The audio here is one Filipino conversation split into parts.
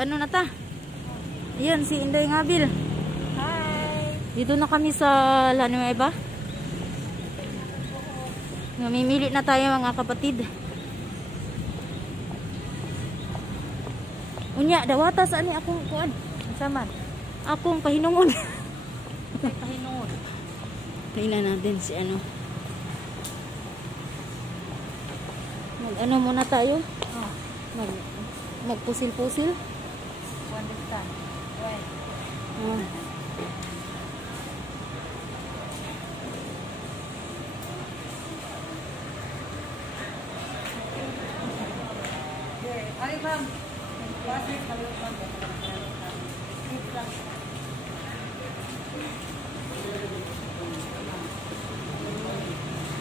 ano na ta? Ayan, si Inday Ngabil. Hi! Dito na kami sa La Nueva. Namimili na tayo mga kapatid. Unya, dawata sa ani akong kuan. Sama? Akong pahinungon. Pahinungon. Tingnan natin si ano. Mag-ano muna tayo? Oh. Magpusil-pusil. Understand. Right. Oh. Ay, ma'am.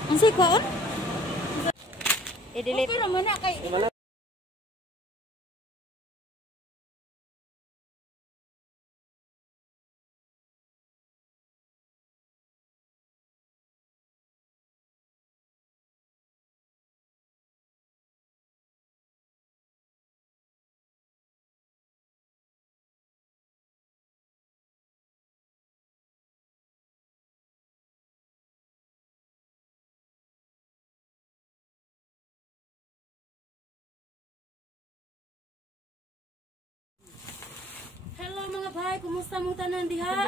Ang sikoon? I-delete. Okay naman na kay... Hello mga bahay, kumusta mong tanan diha?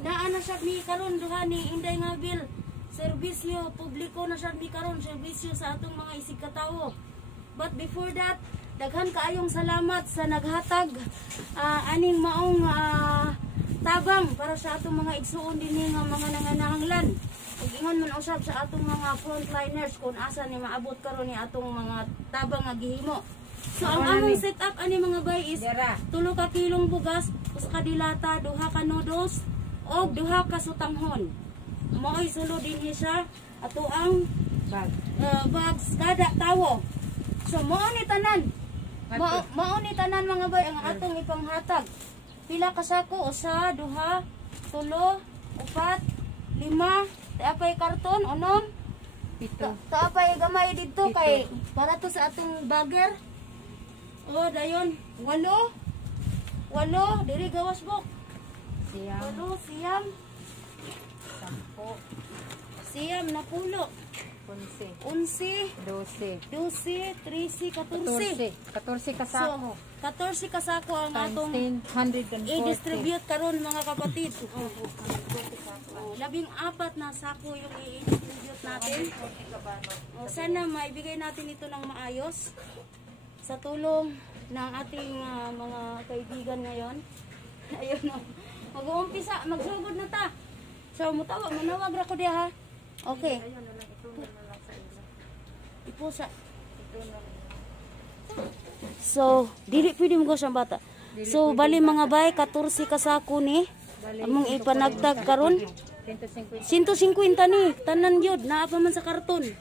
Naa na siya mi karon duha ni Inday Ngabil. Serbisyo publiko na siya mi karon, serbisyo sa atong mga isig katawo. But before that, daghan kaayong salamat sa naghatag aning maong tabang para sa atong mga igsuon dinhi nga mga nanganahanglan. Ug ingon man usab sa atong mga frontliners kung asa ni maabot karon ni atong mga tabang nga gihimo. So ang among setup ani mga bay is 3 ka kilong bugas, 1 ka dilata, 2 ka noodles, og 2 ka sutanghon. Mao'y sulod dinhi siya ato ang bags kada tawo. So mao ni tanan. Mao ni tanan mga bay ang atong ipanghatag. Pila ka sako? 1, 2, 3, 4, 5, taapay karton, 6. Taapay gamay didto kay para to sa atong bagger. Oh, dayon, 8, diri gawas bok. Siyam. 8, siyam. 10. Siyam na pulo. 11, 12. 13, 14. 14 kasako. So, 14 kasako ang atong 140. i-distribute karon mga kapatid. 14 na sako yung i-distribute natin. Sana maibigay natin ito ng maayos sa tulong ng ating mga kaibigan ngayon. Ayun o. Mag-uumpisa, magsugod na ta. So, manawag ra ko diya ha. Okay. Ipusa. So, dili pwede mo siyang bata. So, bali mga bay, 14 kasako ni. Among ipanagtag karon. 150 ni. Tanan yun. Naapa man sa karton.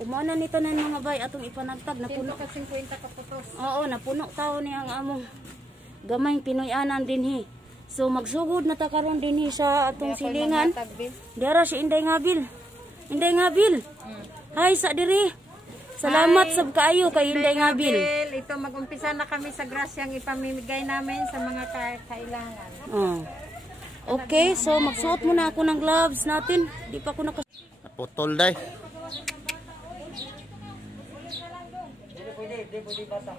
Umana ni tanan mga bay atong ipanagtag. Napuno ka 50 kaputos. Oo, napuno tao ni ang among gamayng Pinoyanan dinhi. So, magsugod na ta karon dinhi sa atong silingan. Dara si Inday Ngabil. Inday Ngabil. Hi sa diri. Salamat sab kaayo kay Inday Ngabil. Ito mag-umpisa na kami sa grasyang ipamimigay namin sa mga kailangan. Okay, so magsuot muna ako ng gloves natin. Di pa ako Naputol day. Pwede basa.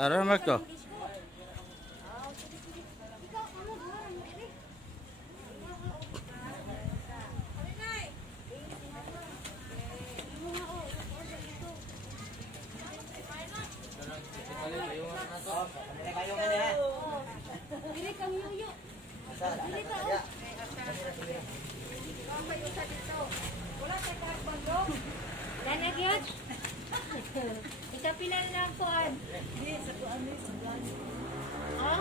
Ara Marco. Dili kang yuyo. Dili ka o. Wala sa carbon do. Lanag yun. Ikapilan lang po an. Di, sa kuan ni sa buwan. Ah?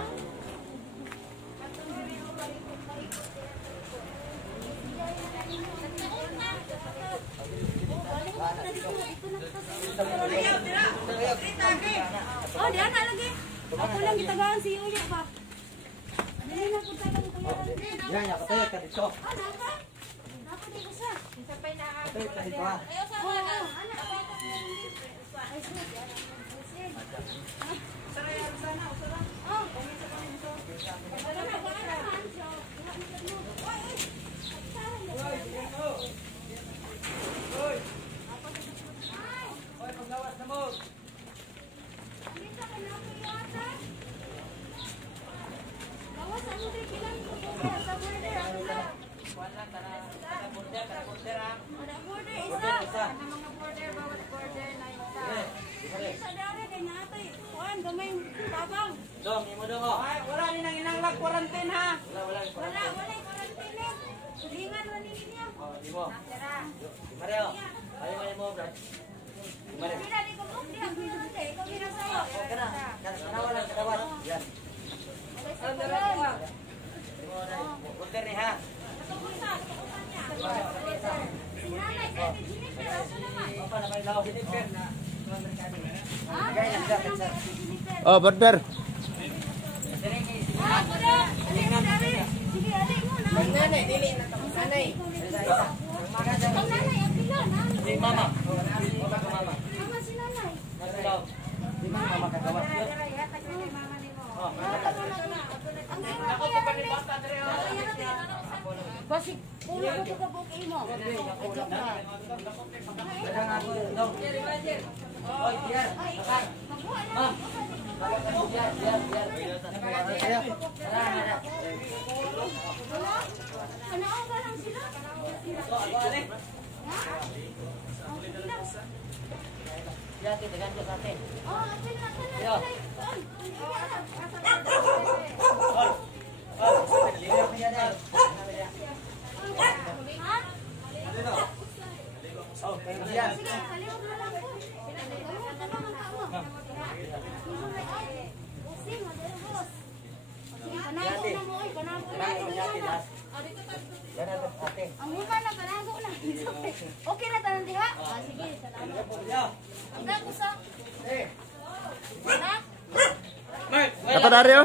Oh, diyan na lagi. Ako lang gitagaan si Yuyo pa. Dili. Yan, ya, katayo ka dito. Ah, naka? Naka dito sa. Isa pa na Katayo ka dito ha. Ayaw sa mga ka. Anak, ay, sige. Oh. Wala na, wala naman. Hoy, paglawas na mo. Isa. mga border, bawat border na isa. Dong, imo dong oh. Ay, wala rin ang inanglag quarantine ha. Wala. Oh, di mo. Mario. Ayo mo, Brad. Mario. Oh, kana. Kana wala kadawat. Yan. Imo na. Order ni ha. Apa na may law Jennifer na. Gaya na sa. Oh, border. Nanay, dili na to. Nanay. Si mama. Mama. Nasa daw. Di mama kagawat. Oh, Basi, pulo ko ito ka buki mo. kadang ako dong. Oy, biar. Sakay. Ma'am. Biar. Ano ba lang sila? Ako ale. Ya, tegan ko sa atin. Oh, apil na ka na. Yo. Oh, kaya yan. Sige, kaliwag na lang po. Kaliwag na lang ang tao. Using, madero boss. Sige, panago na mo. Panago na. Yan ang ate. Ang muna na, panago na. Okay na tanan diha? Ah, sige, salamat. Ang dako sa... Ha? Apa Dario?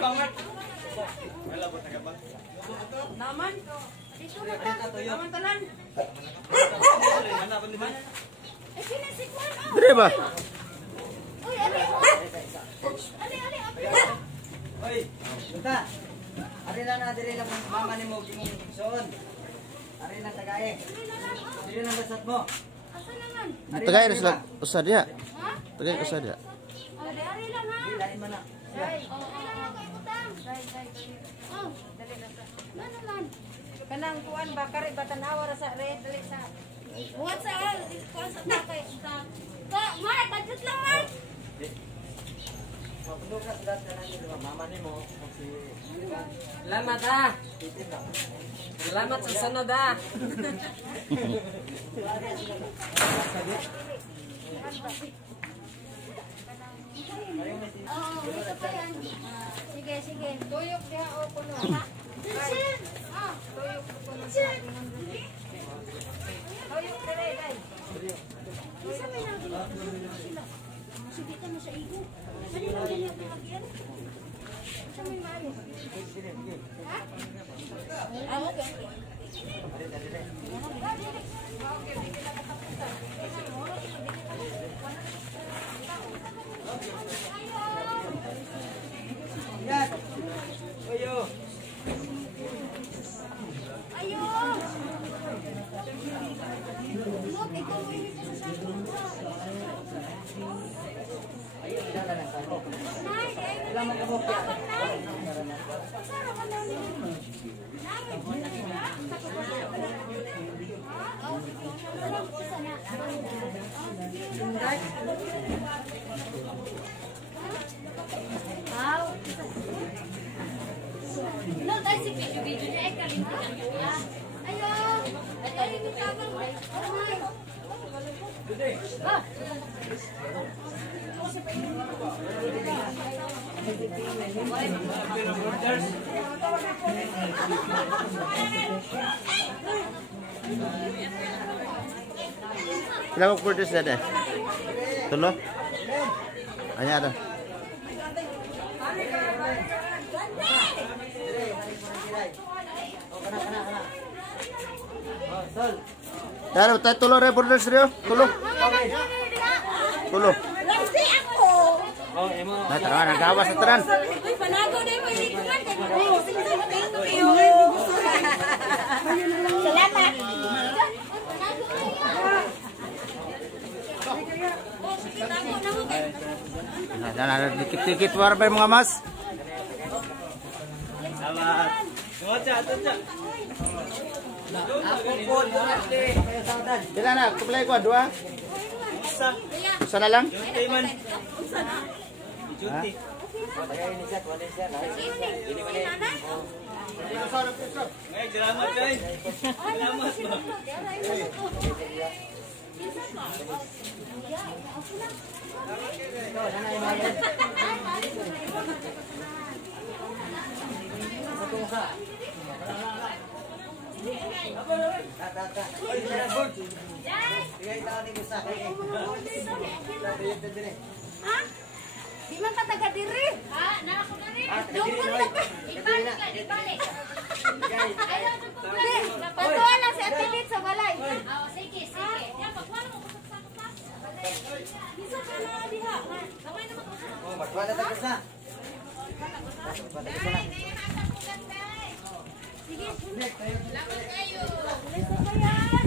Naman? Dito ba ta? Naman tanan? Eh, sinisikwan oh. Dire ba? Uy, ali mo. Ali, apil na. Oy, punta. Ari lang na diri lang mama nimo gimong suon. Ari lang tagae. Diri lang dasat mo. Asa naman? Tagay na sila usad ya. Ha? Tagay usad ya. Oh, ari lang ha. Dili mo na. Oh, kailan ako ikutang? Oh, Dali na sa. ano man? Kanang kuan ba kare ba tanawa ra sa red dali sa. Buhat sa al, kuan sa takay. Ka, Mark, budget lang, Mark. Mapuno ka sila tanan ni mama nimo si Salamat ah. titin lang. Salamat sa sunod ah. Oo, dito pa yan. Sige, sige. Tuyok diha o puno. Sin! Ah, Tuyok puno. Sin! Tuyok dire dai. Isa may lagi sila. Sige ka na sa igo. Sali lang din yung pagkakyan. Isa may mayo. Ha? Ah, okay. Yan. Oyo. Ayun! Look, ikaw mo yung isa sa sakong ko. Ayun dala na sa. Nay, ay, Ilang mo kabok ya. Nay. Sara ka na ni. Nay, ha? Oh, sige. Isa na. Wow. No, dahil si video niya ay kalimutan ko. Ayaw. Ayaw yung tabang. Ah. Ilang quarters na deh? Tulo? Anya ada? Tol. Dari tayo tulo re borders rio. Tulo. Tulo. Oh, emo. Nah, tara nagawas sa tanan. Uy, panago na mo ilikuan kay mo. Thank you. Salamat. Nah, dikit-dikit war ba mga mas? Salamat. Ako po, dumati. Kayo saudan. Bila na, kuplay ko dua. Isa na lang. Cuti. Tagay ini siya, wala siya. Ini mana? Salamat guys. Salamat. Ha? Di man ka taga diri? Ha? Na ako diri. Dungkol na pa. Ibalik ka, ibalik. Patuwa lang si Ate Lit sa balay. Oo, sige, sige. Yan, pagwala mo kusap sa kupas. Bisa ka na diha. Kamay naman kusap. Oh, magwala tayo sa. Sige. Laman kayo. Lesa pa yan.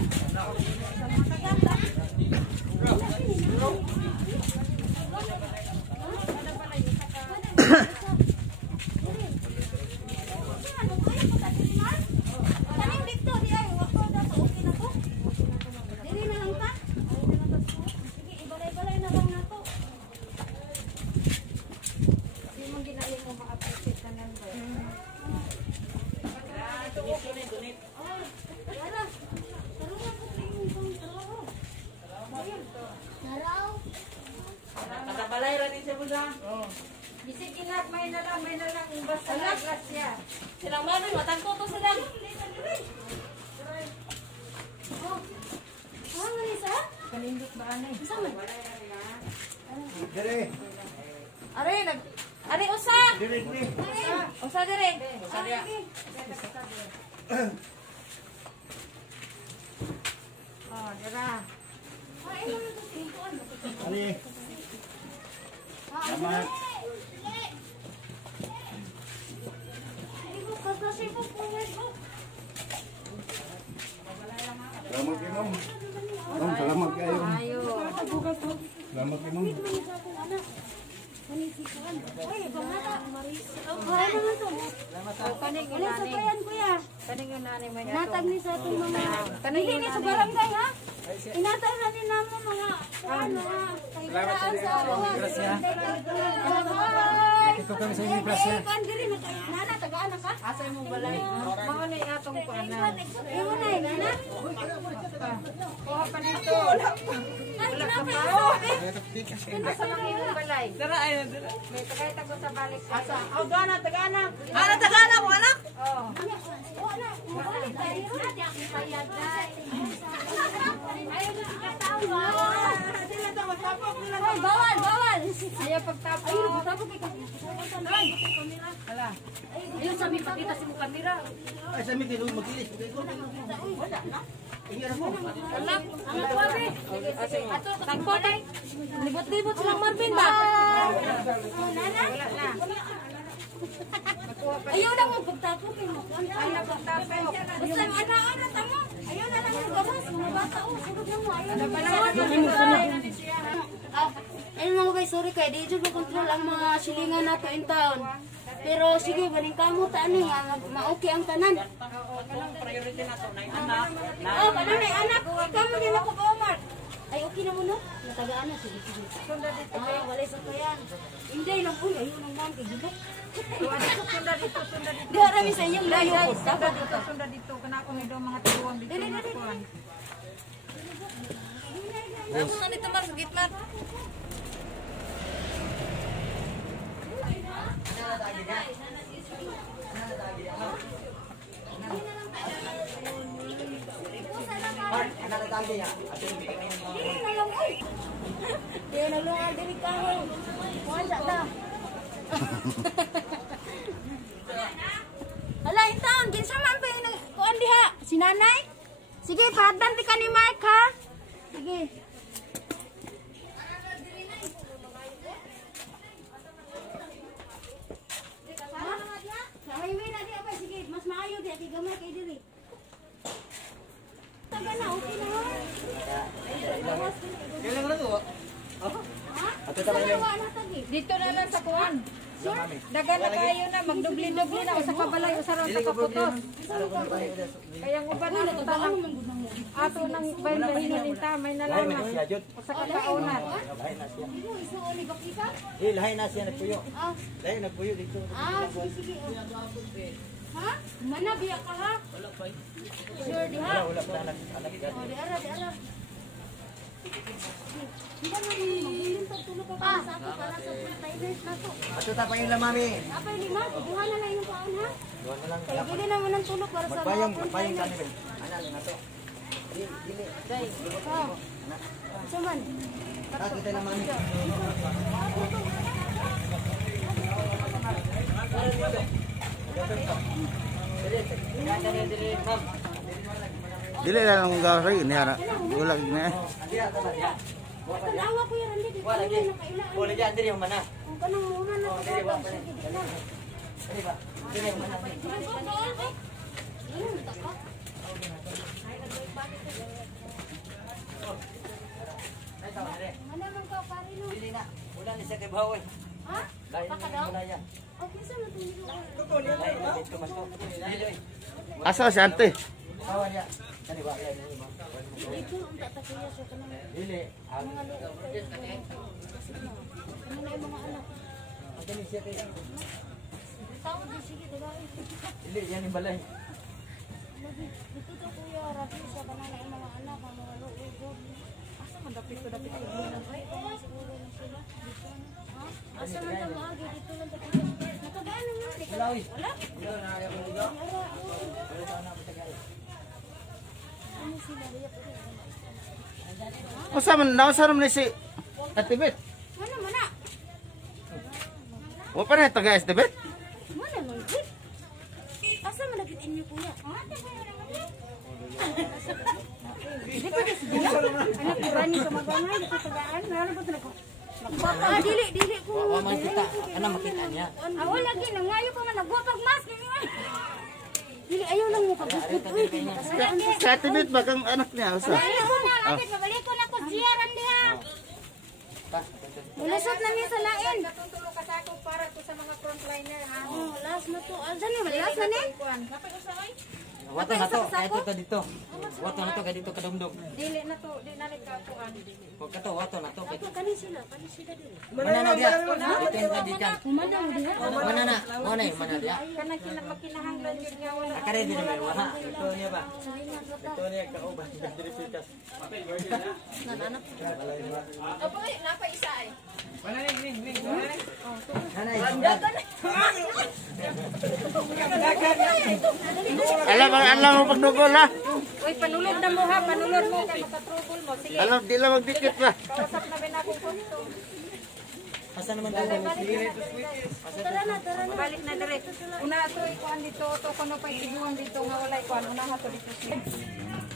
Nakabalay rin siya bunda. Bisig ingat, may na lang basta na grasya. Silang manon, matangko to sila. Oh, Marisa? Kalindot ba anay? Sama. Dire. Are, usa. Dire, dire. Usa dire. Oh, dira. Ani. Salamat. Salamat kayo, Ma'am. Ma'am, salamat kayo. Ayo. Salamat kayo, Ma'am. Kaning Ano sa unani. bayan, kuya? Kaning unani mo Inatag ni sa atong mga... Kaning Hindi ni sa barangay, ha? Inatag na din namin mga... mga kahiraan sa awa. Ito kami sa inyo, Pras, ha? Nana, taga-anak ka? Asay mo balay. Mao ni atong kuana. Ewan na, nana? Kuha pa dito. Ay, kinapay Asa man imong balay? Dara ay dara. May tagay tago sa balik. Asa? Oh, Tagana mo, anak? Oh. Wala, mabalik tayo. Ay, bawal, bawal. Ayaw pagtapos. Ayun, magtapos kay Ala. Ayun, sabi pakita si mo kamera. Ay, sa amin, tinulog mag-ilis. Wala na. Ingyan ako. Wala. Ang tuwabi. Ato, tagpo tay. Libot-libot silang Marvin ba? Nana? Ayaw lang mo pagtapo kay mo. Ayaw pagtapos. Basta yung anak-anak tamo. Ayaw na lang yung gawas. Mga bata, sunod lang mo. Ayaw na ayun mga guys, sorry kay di jud ko control ang mga silingan nato in town. Pero sige, baling kamo ta ani nga ma-okay ang tanan. Oo, kanang priority na to, nay anak. Oh, kanang may anak, kamo din ako ba, Omar? Ay okay na mo no? Natagaan na sige sige. Sunda dito. Wala sa kayan. Hindi lang uy, ayun ang man kay gibok. Sunda dito, sunda dito. Di ara mi sa iyang layo ko. Sunda dito, sunda dito. Kana ko ni do mga tuwang dito. Dili, dili. kuan. Ako na dito mar sa gitna. Di na lungal diri kahoy. Wala ta. Hala, in town, kinsa man pa yung kuan diha? Si nanay? Sige, padanti ka ni Mike ha. Sige. Sa highway na di apa sige, mas maayo di kay gamay kay diri. Taga na okay na ha. Kailan na to? Ha? Ato ta kayo. Dito na lang sa kuwan. Dagan na kayo na, magdubli-dubli na, usa ka balay, usa ra sa kaputos. Kaya ang uban na talang ato nang bahin ninta, may nalaman. Usa ka kaunan. Lahi na siya nagpuyo. Lahi nagpuyo dito. Sige. Ha? Mana biya ka ha? Sure di ha? Wala pa anak Di ara. Hindi na magbulin pagtulog ako sa ako para sa full-timers na to. Ato ta pangin la mami. Apa ini ma? Buha na lang yung paon ha? Duwa na lang. Kaya bili naman ng tulog para sa Magpayong mga magpayong full-timers. kani ben. Ana lang ato. Dili. Saman. Kita na mami. Dili lang ang gawin ni ara. Wala gina. Tanawa ko yan hindi Wala lagi. Wala diyan diri yung mana. Kung kanang muna na to. Diri ba? Diri ba? Diri yung mana. Mana man ka parino? Dili na. Wala ni sa kay bawoy. Ha? Lain Baka daw? na ya. Okay sa matulog. Lain na dito man ko. Dili. Asa si ante? Awan ya. Kani ba ya ni ba? Dito ang tatakuya siya kanang Dili. mga loob. Ano na yung mga anak? Kani siya kay. Tawag din sige, diba? Dili yan ni balay. Dito to kuya, rapi siya kanang na yung mga anak, ang mga loob. Asa man dapit ko dapit ko. Ay, kaya siguro na sila. Dito na. Ha? Asa man daw maagi dito lang dapit. Nakagaan na nga. Lawi. Wala? Wala na ya ko dito. Wala na matagal. Ano sila? Riyak ko. Usa man naman si Atibet. Mana mana? Wa pa na taga Atibet. Mana man? Asa man dapit inyo kuya? Di pa kasi dili. Anak ko rani sa magamay, dito tagaan. Ano ba talaga? Ah, dili ko. Wa man kita. Ana makita niya. Awal lagi na ngayo pa man nagwapag mask ni. Dili ayaw lang mo pagkukut. Uy, Si Atibet ba kang anak niya usa? Ayaw ko na, lapit mabalik ko na ko siyaran diha. Ulasot na niya sa lain. Natutulog ka sa ako para to sa mga frontliner ha. Oh, last na to. Aldan ni, last na ni. Napay usay. Wato na to, kaya to dito. Wato na to kaya dito kadumdum. Dili na to, di na rin ka kuan. Pag kato wato na to kay. Ako kani sila dili. Mana na dia? Dito di kan. Kumadang diha. Mana na? Mana yung mana dia? Kana makinahanglan yun nga wala. Akare din may wala. Ito niya ba? Ito niya kauban diri pitas. Opo, napay isa ay. Hanay. Alam mo pagdugol ha. Uy, panulod na mo ha, panulod mo kay makatrubol mo. Sige, Alam di lang magdikit ba. kausap na bin ako ko nito. Asa naman tayo? Tara na. Balik na dire. Una to ikuan dito, to kuno pa itiguan dito nga wala ikuan, una ha to dito siya.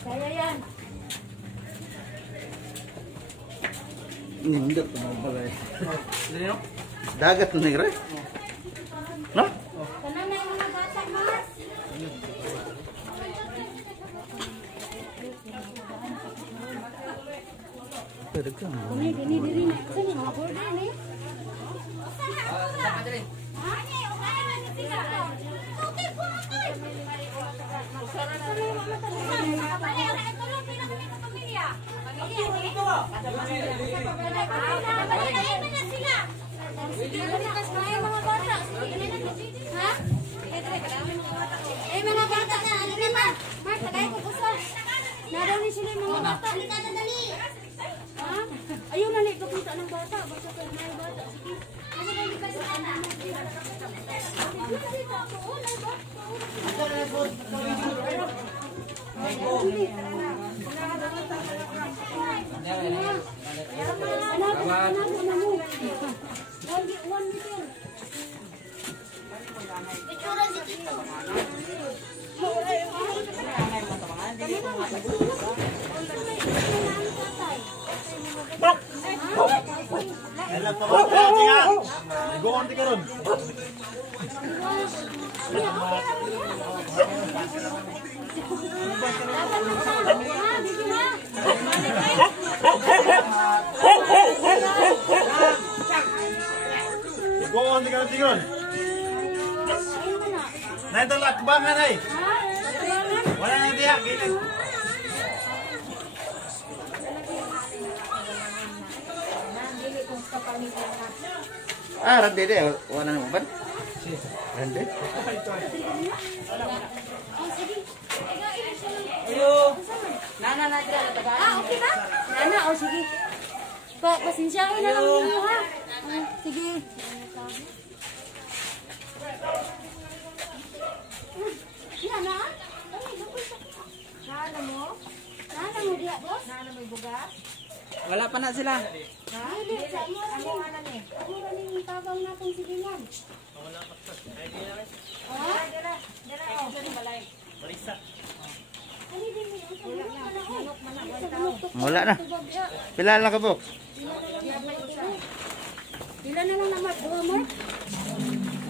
Kaya yan. Nindot mo balay. Dagat na ni Ray. No? Kana na yung mga bata mas. Pwede ka. Dini diri na. Sini mga border ni. Mga bata na ano naman. Mark, tagay ko gusto. Nadaw ni sila yung mga bata. Halika na dali. Ha? Ayaw na na ipakita ng bata. Basta ka na yung bata. Sige. Ano ba yung kasi ang dami? Itsura si Tito. konti karon. Konti karon. Nay talak bangan ay. Wala na diha gilid. Rande deh, warna apa? Rande. Ayo. Nana na dira na taga. Okay na? Nana, sige. Pasensyahin na lang ninyo, ha? Sige. Nana? Nana mo? Nana mo diya, boss? Nana may bugas? Wala pa na sila. Hindi, sa mo rin. Ako rin yung tabang natong silingan. Wala na. Pila lang ka, Bok? Pila na lang naman, duha mo?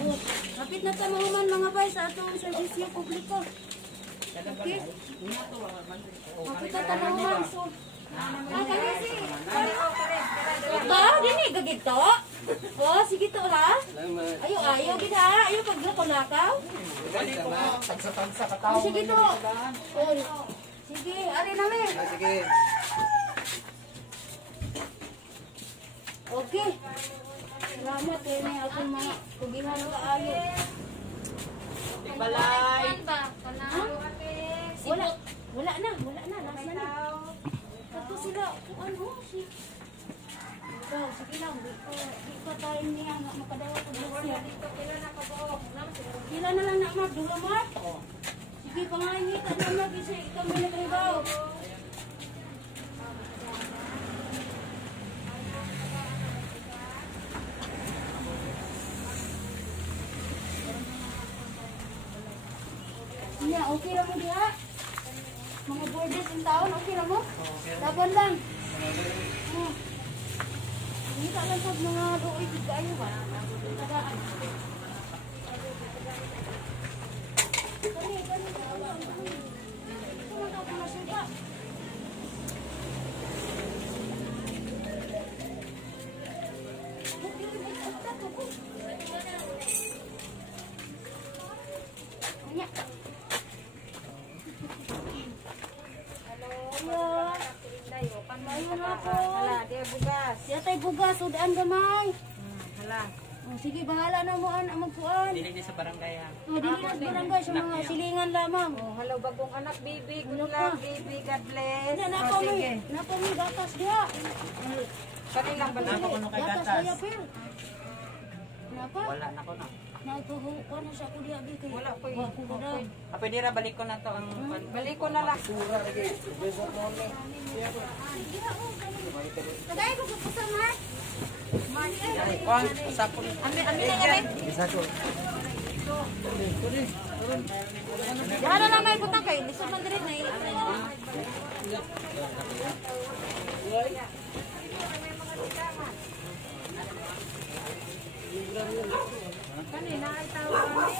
Oh, kapit na tamahuman mga bay sa atong serbisyo publiko. Okay? Kapit na tamahuman, so... Ba, dini gagid to? Oh, sige to ha. Ayo gid ha. Ayo paglako nakaw. Sige to. Oh, sige, ari na me. Sige. Okay. Salamat eh may akong mga tugihan kaayo. Balay. Wala na. Last na. Tapos sila, ano, sige lang, di pa tayo niya makadawa ko siya. Pila na lang na magduha mo? Sige, pangangita na mag-isa, ikaw mo nagribaw. Niya, okay lang mo diha? Mga borders in taon, okay lang mo? Laban lang. Hindi ka lang sa mga doon, kayo ba? Tagaan. Kani. Ito na ako masuga. Anya. Ayun ako. Hala, di bugas. Siya tayo bugas, udaan gamay. Hala. Oh, sige, bahala na mo ang magpuan. Dili sa barangay ha. Oh, dili na sa barangay, sa mga silingan lamang. Oh, hello bagong anak, baby. Good Ano luck, pa? baby. God bless. Hindi, Oh, sige. napa mi gatas diha. Kanilang balik. Gatas kaya pil. Napa? Wala na ko na. Nagpuhukuan na siya ko diha, bi. Wala po Wa ko daw. Pwede ra balik ko na to ang Balik ko na lang. Tagay ko pupusan ha. kuan sa pun. Amin na yan. Isa ko. Diha na lang may butang kay lisod man diri na ilang. Kanina ay tawag kami.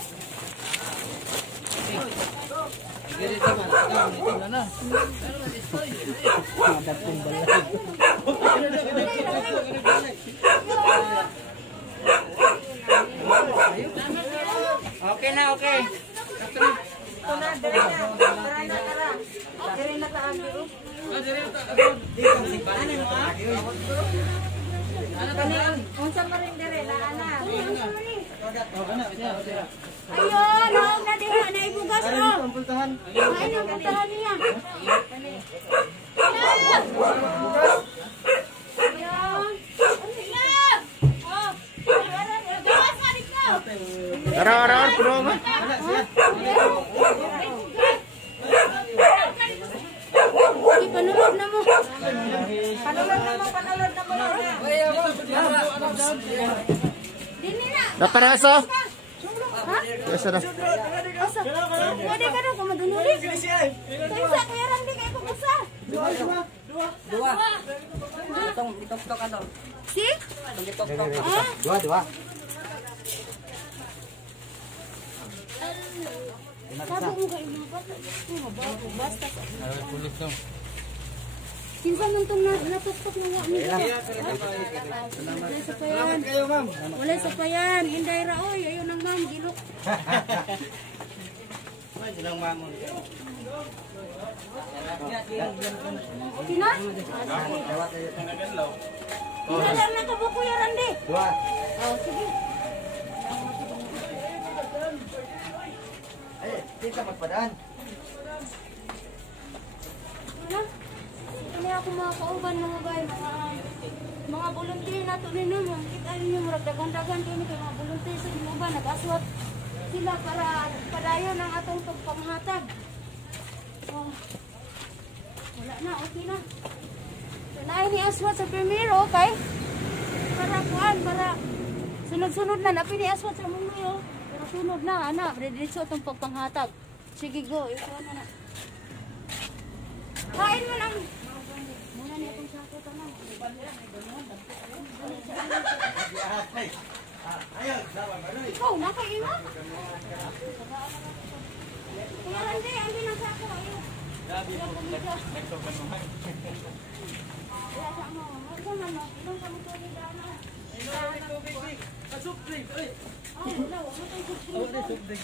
Okay na, okay. Ito na, dali na. Tara na, tara. Dali na taan, biro. Kanina, unsa pa rin dali, laana. Ayun, naog na diha na ibugas ko. Ay, pultahan niya. Ara, puno ba? Ipanulog na mo. Panulod na mo. Dini na. Naparaso? Ha? Yes, na. Pwede ka na kung madunuli. Kaysa, kaya lang di kayo pupusa. Dua. Itong tok ano? Si? Itong tok. Ha? Dua. Sabi mo kayo mga bata. Basta. Kinsa man itong natuktok ng wak niya. Wala sa payan. Wala sa payan. Inday ra, oy. Ayaw ng ma'am. Gilok. Okay na? Kinalar na ka buko ya, Randy. Dua. Oh, sige. Ay, kita magpadaan. Ano? Ano ako mga kauban mga bay, mga volunteer na ito ninyo. Kita ninyo, murag dagan-dagan kayo mga volunteer sa inyo ba? Nag-aswat sila para padayon ang atong pagpanghatag. Oh, wala na, okay na. Naay ni aswat sa primero, okay? Para kuan, para sunod-sunod na. Napi ni aswat sa mga pero sunod na, anak. Diretso itong pagpanghatag. Sige, go. Ito na. Kain mo ng... Muna niya itong sako ito na. Ikaw, nakain mo? Kaya Randy, ang binang sako. Ayaw. Ayaw kumidya. Kaya sa mo, magsaman mo. Ilong ka mo ito nila na. Kasuprig. Oh, wala. Wala tayo suprig.